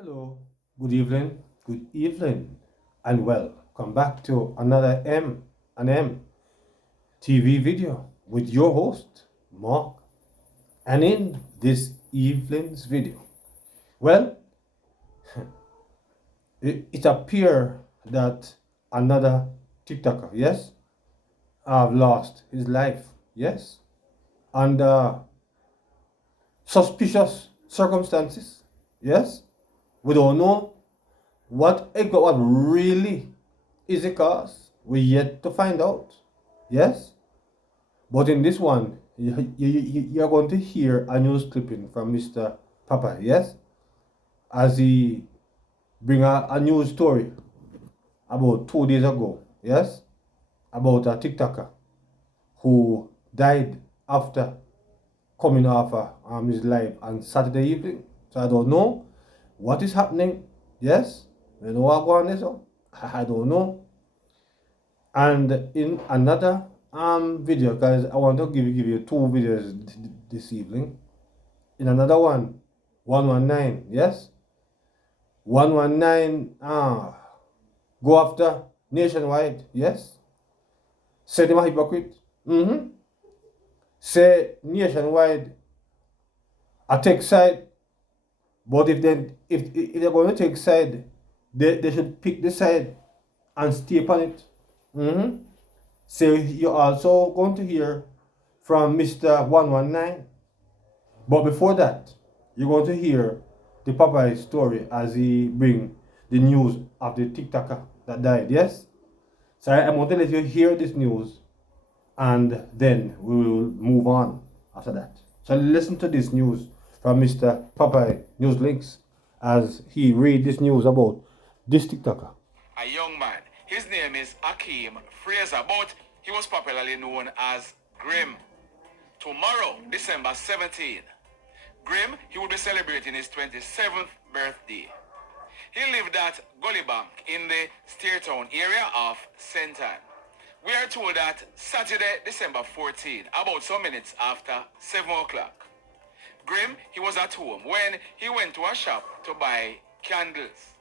Hello, good evening, and welcome back to another M TV video with your host, Mark. And in this evening's video, well, it appears that another TikToker, yes, have lost his life, yes, under suspicious circumstances, yes. We don't know what really is the cause. We yet to find out. Yes? But in this one, you're going to hear a news clipping from Mr. Papa, yes? As he bring a news story about 2 days ago, yes? About a TikToker who died after coming off his life on Saturday evening. So I don't know what is happening, yes? You know what going on, so I don't know. And in another video, guys, I want to give you two videos this evening. In another one, 119, yes, 119 go after nationwide, yes. Say them a hypocrite. Say nationwide I take side, but if they're going to take side, they should pick the side and stay upon it. So you're also going to hear from Mr. 119. But before that, you're going to hear the Popeye story as he bring the news of the TikToker that died, yes? So I'm going to let you hear this news and then we will move on after that. So listen to this news from Mr. Popeye News Links as he read this news about this TikToker. A young man. His name is Akeem Fraser, but he was popularly known as Grim. Tomorrow, December 17, Grim, he will be celebrating his 27th birthday. He lived at Gullybank in the Steertown area of St. Ann. We are told that Saturday, December 14, about some minutes after 7 o'clock, Grim, he was at home when he went to a shop to buy candles.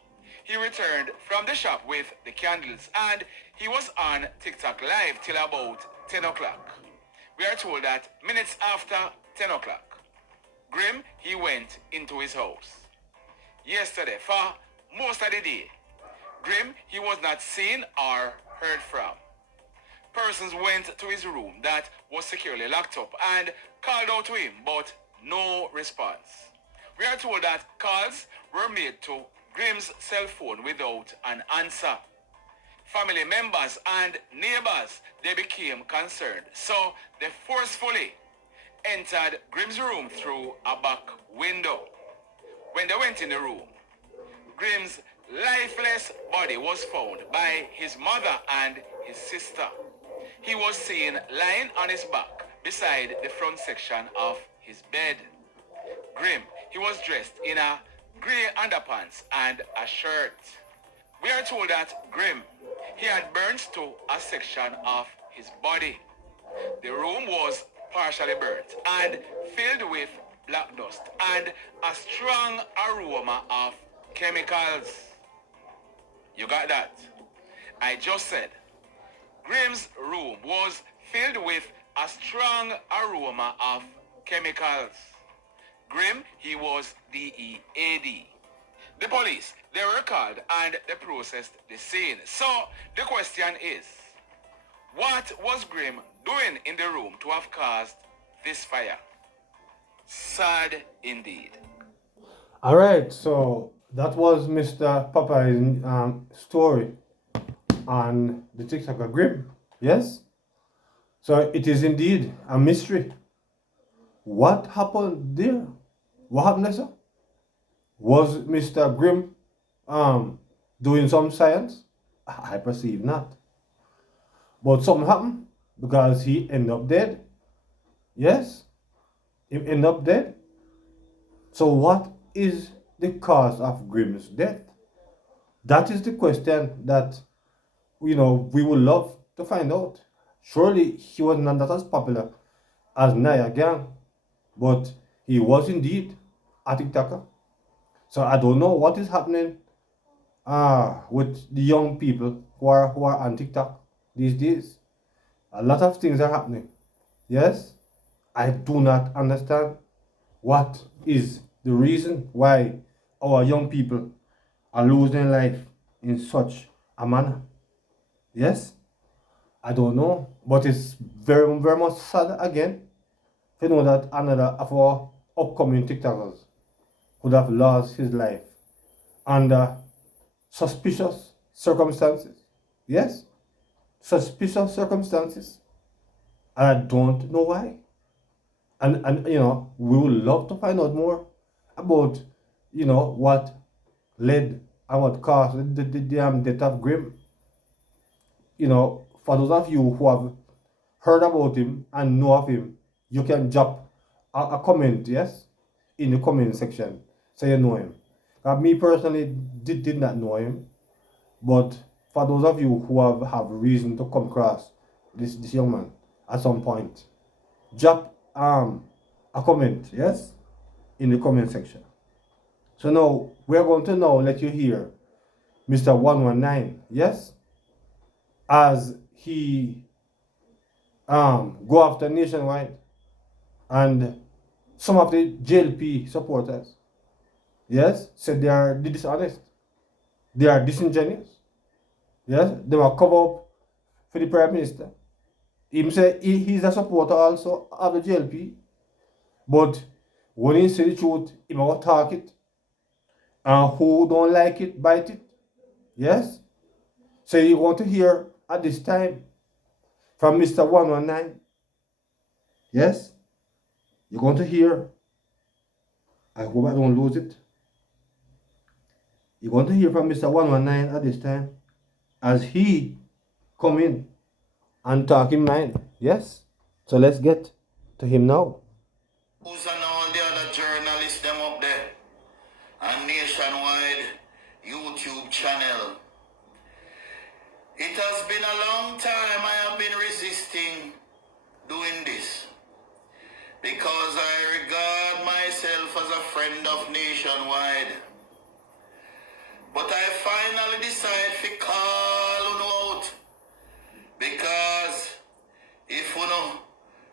He returned from the shop with the candles and he was on TikTok live till about 10 o'clock. We are told that minutes after 10 o'clock, Grim, he went into his house. Yesterday, for most of the day, Grim, he was not seen or heard from. Persons went to his room that was securely locked up and called out to him, but no response. We are told that calls were made to Grim's cell phone without an answer. Family members and neighbors, they became concerned, so they forcefully entered Grim's room through a back window. When they went in the room, Grim's lifeless body was found by his mother and his sister. He was seen lying on his back beside the front section of his bed. Grim, he was dressed in a grey underpants and a shirt. We are told that Grim, he had burns to a section of his body. The room was partially burnt and filled with black dust and a strong aroma of chemicals. You got that? I just said, Grim's room was filled with a strong aroma of chemicals. Grim, he was DEAD. The police, they were called and they processed the scene. So the question is, what was Grim doing in the room to have caused this fire? Sad indeed. All right, so that was Mr. Popeye's story on the TikToker Grim. Yes? So it is indeed a mystery. What happened there? What happened there, sir? Was Mr. Grim doing some science? I perceive not. But something happened because he ended up dead. Yes? He ended up dead. So what is the cause of Grim's death? That is the question that we would love to find out. Surely he was not as popular as Naya Gang, but he was indeed a TikToker. So I don't know what is happening with the young people who are on TikTok these days. A lot of things are happening. Yes, I do not understand what is the reason why our young people are losing life in such a manner. Yes, I don't know, but it's very very much sad again to know that another of our upcoming TikTokers would have lost his life under suspicious circumstances. Yes, suspicious circumstances, and I don't know why. And we would love to find out more about what led and what caused the death of Grim. For those of you who have heard about him and know of him, you can drop a comment, yes, in the comment section, so you know him. Me personally did not know him, but for those of you who have reason to come across this young man at some point, drop a comment, yes, in the comment section. So now we're going to now let you hear Mr. 119, yes, as he go after Nationwide and some of the JLP supporters, yes, said they are dishonest, they are disingenuous, yes, they will cover up for the Prime Minister. He say he's a supporter also of the JLP, but when he say the truth, he will talk it, and who don't like it, bite it, yes. So you want to hear at this time from Mr. 119, yes, you're going to hear, I hope I don't lose it. You're going to hear from Mr. 119 at this time as he come in and talk in mind. Yes? So let's get to him now. Who's and all the other journalists them up there? And Nationwide YouTube channel. It has been a long time I have been resisting doing this. Because I regard myself as a friend of Nationwide. But I finally decide to call you out. Because if you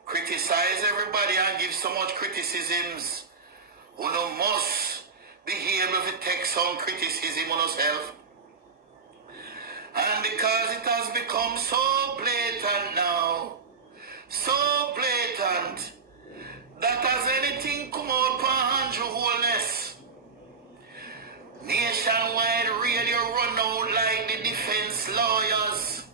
criticize everybody and give so much criticisms, you must be able to take some criticism on yourself. And because it has become so blatant now, so blatant, that as anything come out from Andrew Holness, Nationwide radio run out like the defense lawyers,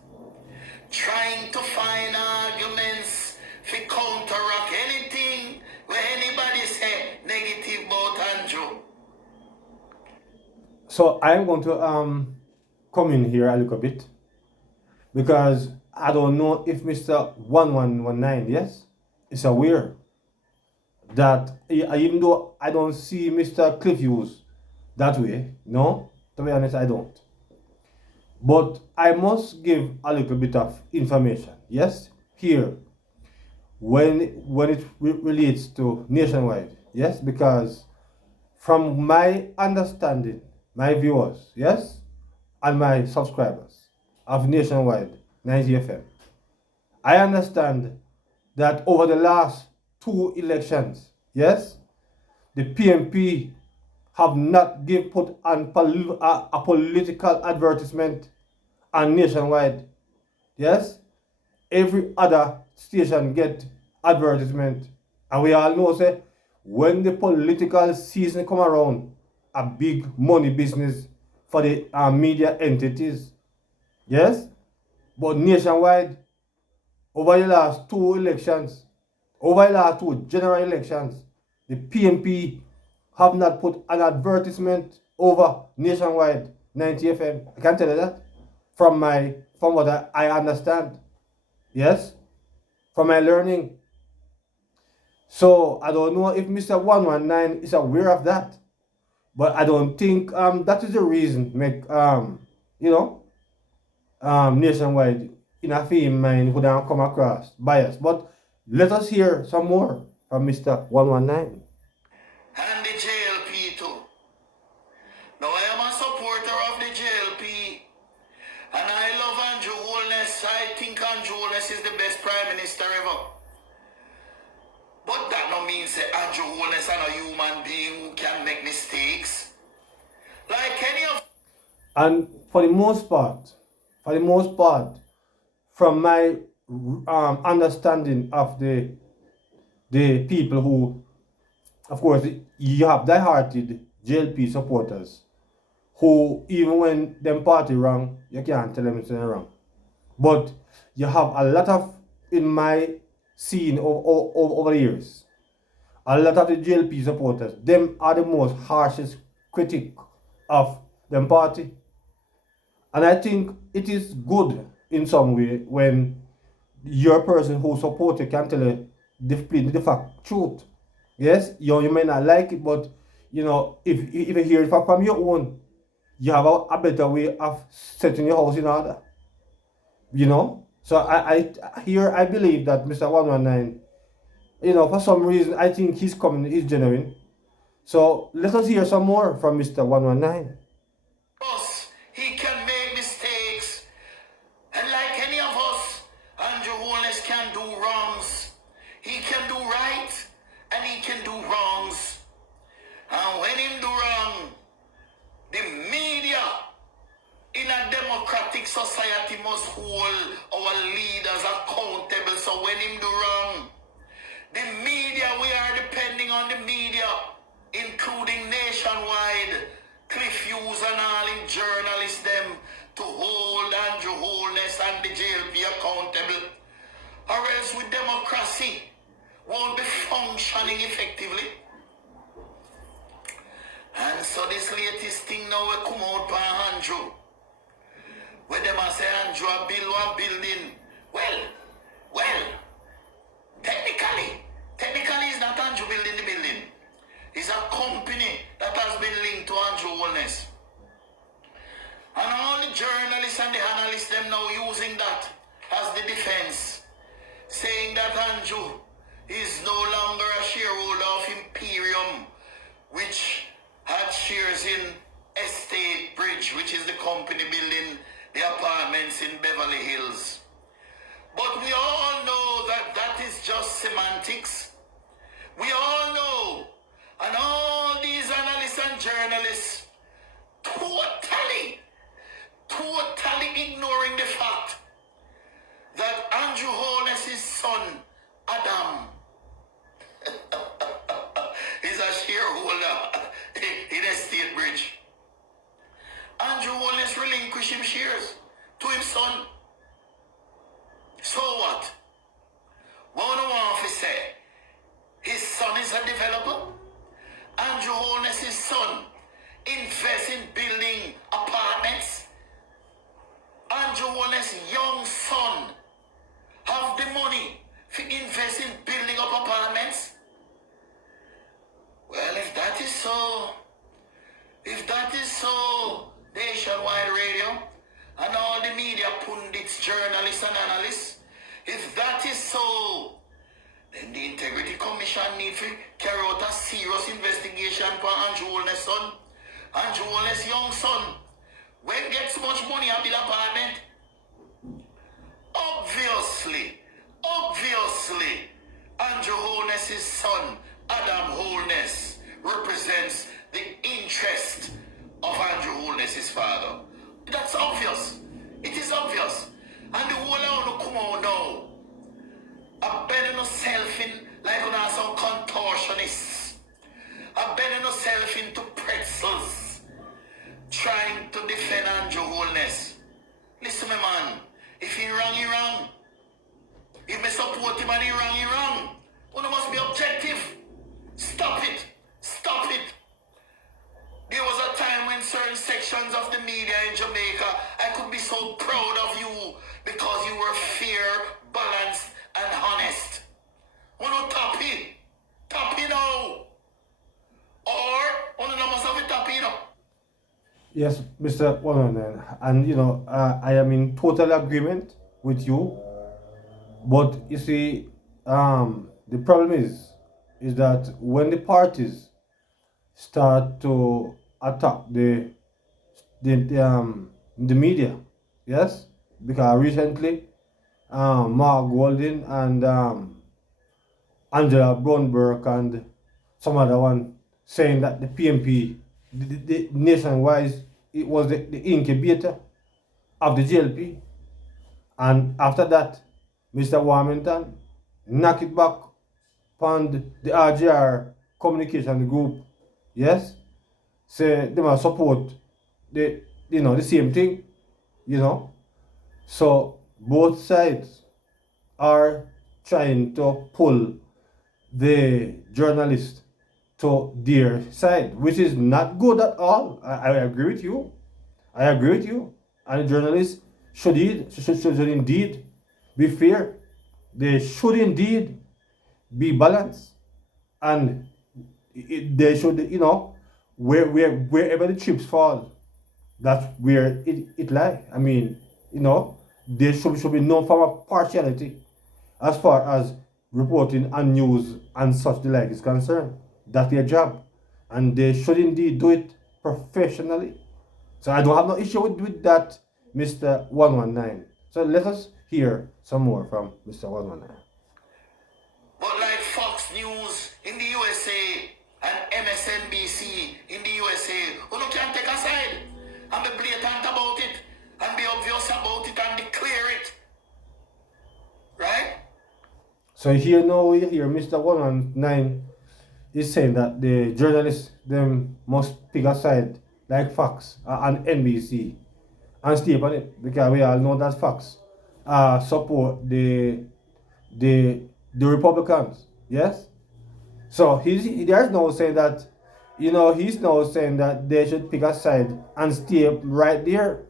trying to find arguments to counteract anything where anybody say negative about Andrew. So I'm going to come in here a little bit because I don't know if Mr. 1119, yes, is aware that even though I don't see Mr. Cliff Hughes that way, no, to be honest, I don't. But I must give a little bit of information, yes, here when it relates to Nationwide, yes, because from my understanding, my viewers, yes, and my subscribers of Nationwide 90 FM, I understand that over the last two elections, yes, the PMP have not put on a political advertisement on Nationwide. Yes, every other station get advertisement, and we all know say when the political season come around, a big money business for the media entities. Yes, but Nationwide over the last two elections, over the last two general elections, the PMP have not put an advertisement over Nationwide 90 FM. I can tell you that from what I understand. Yes, from my learning. So I don't know if Mr. 119 is aware of that, but I don't think that is the reason make Nationwide in a film mind would have come across bias. But let us hear some more from Mr. 119. And the JLP too. supporter of the JLP. And I love Andrew Holness. I think Andrew Holness is the best Prime Minister ever. But that no means that Andrew Holness is a human being who can make mistakes. Like any of... And for the most part, from my understanding of the people who, of course, you have die-hearted JLP supporters who, even when them party wrong, you can't tell them it's wrong. But you have a lot of, in my scene over the years, a lot of the JLP supporters, them are the most harshest critic of them party. And I think it is good in some way when your person who support you can tell you the fact truth. Yes, you may not like it, but if you hear it from your own, you have a better way of setting your house in order. So I believe that Mr. 119, for some reason I think his comment is genuine. So let us hear some more from Mr. 119. He can make mistakes. And like any of us, Andrew Holness can do wrongs. He can do right and he can do wrongs. And when him do wrong, the media in a democratic society must hold our leaders accountable. So when him do wrong, the media, we are depending on the media, including nationwide, Cliff Hughes and all in journalists them, to hold Andrew Holness and the JLP accountable. Or else with democracy won't be functioning effectively. And so this latest thing now will come out by Andrew. Where them a say Andrew a build one building. Well, technically it's not Andrew building the building. It's a company that has been linked to Andrew Holness. And all the journalists and the analysts them now using that as the defense, saying that Andrew is no longer a shareholder of Imperium, which had shares in Estate Bridge, which is the company building the apartments in Beverly Hills. But we all know that that is just semantics. We all know, and all these analysts and journalists totally ignoring the fact that Andrew Holness' son, Adam, is a shareholder in Estate Bridge. Andrew Holness relinquished him shares to his son. So what? What do I want to say? His son is a developer. Andrew Holness' son invests in building apartments. Andrew Holness' young son have the money to invest in building up apartments. Well, if that is so, Nationwide Radio and all the media pundits, journalists and analysts, if that is so, then the Integrity Commission need to carry out a serious investigation for Andrew Holness' son. Andrew Holness' young son, when gets much money at the apartment? Obviously, Andrew Holness' son, Adam Holness, represents the interest of Andrew Holness' father. That's obvious. It is obvious. And the whole of come out now. I've been yourself in like on some contortionists. I've been yourself into pretzels, trying to defend Andrew Holness. Listen, my man. If he wrong, he wrong. If me support him and he wrong. One must be objective. Stop it. There was a time when certain sections of the media in Jamaica, I could be so proud of you because you were fair, balanced, and honest. Wanna top it now. Or wanna must have it top it now. Yes, Mr. 109, and I am in total agreement with you. But you see, the problem is that when the parties start to attack the the media. Yes, because recently Mark Golding and Angela Brunberg and some other one saying that the PMP, the nationwide, it was the incubator of the JLP. And after that, Mr. Warmington knock it back on the RGR communication group. Yes, say they must support the same thing, you know. So both sides are trying to pull the journalist to their side, which is not good at all. I agree with you. I agree with you. And journalists should indeed be fair. They should indeed be balanced. And they should, wherever the chips fall, that's where it lies. I mean, there should be no form of partiality as far as reporting on news and such the like is concerned. That's their job. And they should indeed do it professionally. So I don't have no issue with that, Mr. 119. So let us hear some more from Mr. 119. But like Fox News in the USA and MSNBC in the USA, you can take a side and be blatant about it and be obvious about it and declare it. Right? So here now we hear Mr. 119 is saying that the journalists them must pick a side like Fox and NBC and stay upon it because we all know that Fox support the Republicans. Yes. So there's no saying that he's now saying that they should pick a side and stay right there.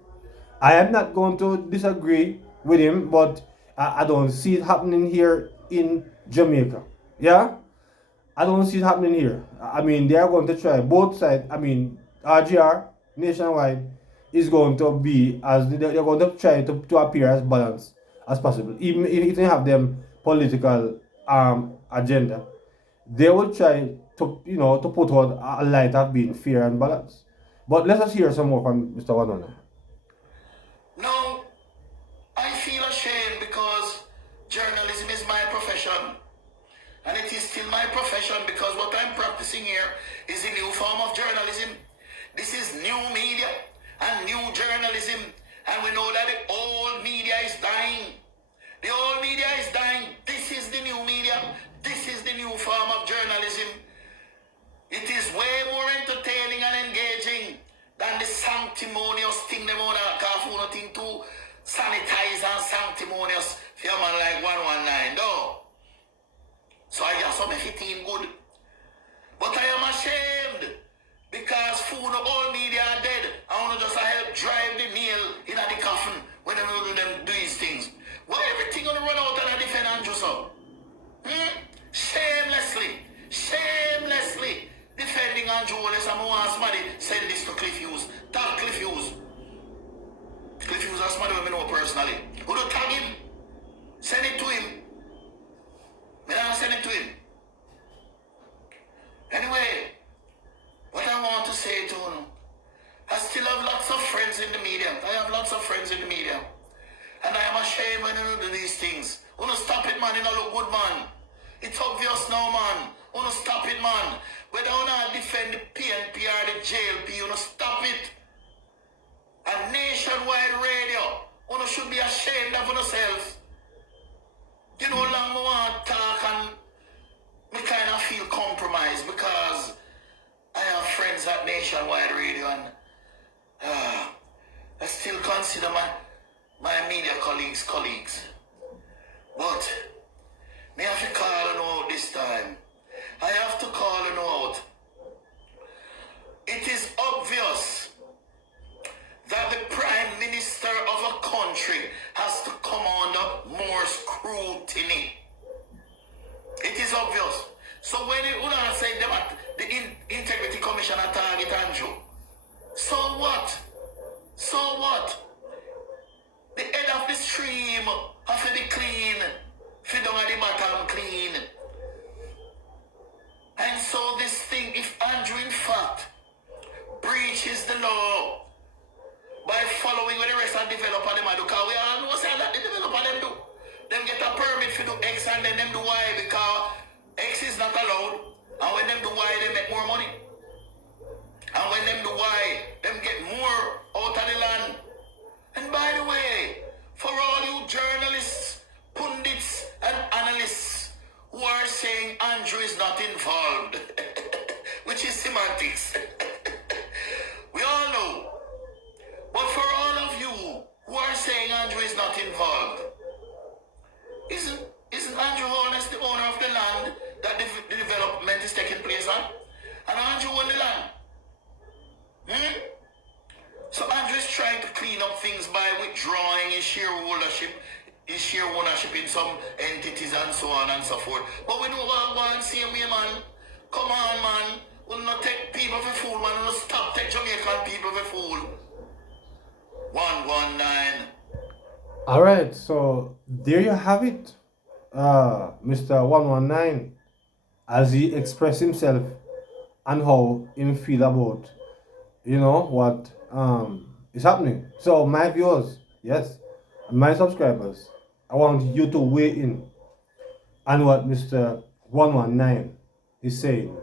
I am not going to disagree with him, but I don't see it happening here in Jamaica. Yeah? I don't see it happening here. I mean, they are going to try both sides. I mean, RGR nationwide is going to be they're going to try to appear as balanced as possible. Even if they have them political agenda, they will try to put out a light of being fair and balanced. But let us hear some more from Mr. Wanona. No, I feel ashamed because journalism is my profession. And it is still my profession because what I'm practicing here is a new form of journalism. This is new media and new journalism. And we know that the old media is dying. The old media is dying. This is the new media. This is the new form of journalism. It is way more entertaining and engaging than the sanctimonious thing they want to call thing to sanitize and sanctimonious for a man like 119. No. So I just make it team good. But I am ashamed because food all media are dead. I want to just help drive the nail in the coffin when they do these things. Why everything gonna run out and defend Andrew so? Shamelessly defending Andrew unless I'm want somebody send this to Cliff Hughes. Tag Cliff Hughes. Cliff Hughes is somebody we know personally. Who do tag him? Send it to him. I send it to him. Anyway, what I want to say to him, I still have lots of friends in the media. I have lots of friends in the media. And I am ashamed when you do these things. Wanna stop it, man. You don't look good, man. It's obvious now, man. Wanna stop it, man. Whether you not defend the PNP or the JLP, you wanna stop it. And nationwide radio, you should be ashamed of yourself. You know, long I want to talk and me kind of feel compromised because I have friends at Nationwide Radio and I still consider my media colleagues. But me have to call them out this time. I have to call them out. It is obvious that the Prime Minister of a country has to come under more scrutiny. It is obvious. So when you say them at the Integrity Commissioner target Andrew, so what? So what? The head of the stream have to be clean. Fit down at the bottom clean. And so this thing, if Andrew in fact breaches the following with the rest of the developer them do, because we all know say that the developer them do. Them get a permit to do X and then them do Y, because X is not allowed. And when them do Y, they make more money. And when them do Y, them get more out of the land. And by the way, for all you journalists, pundits, and analysts who are saying Andrew is not involved, which is semantics, we all know. But for all of you who are saying Andrew is not involved, isn't Andrew Holness the owner of the land that the development is taking place on? And Andrew own the land. So Andrew is trying to clean up things by withdrawing his share ownership in some entities and so on and so forth. But we don't want to see me, man. Come on, man. We'll not take people for fool, man. We'll stop take Jamaican people for fool. 119. All right, so there you have it, Mr. 119, as he expressed himself and how he feel about, what is happening. So my viewers, yes, and my subscribers, I want you to weigh in on what Mr. 119 is saying.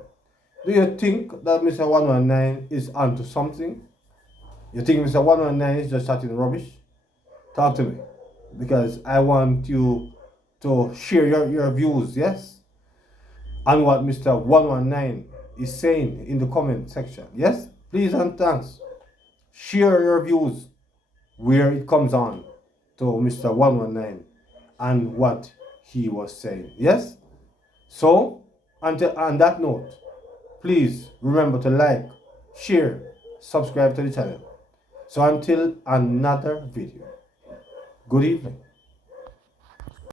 Do you think that Mr. 119 is onto something? You think Mr. 119 is just chatting rubbish? Talk to me, because I want you to share your views, yes, on what Mr. 119 is saying in the comment section. Yes, please and thanks. Share your views where it comes on to Mr. 119 and what he was saying. Yes? So, on that note, please remember to like, share, subscribe to the channel. So until another video, good evening.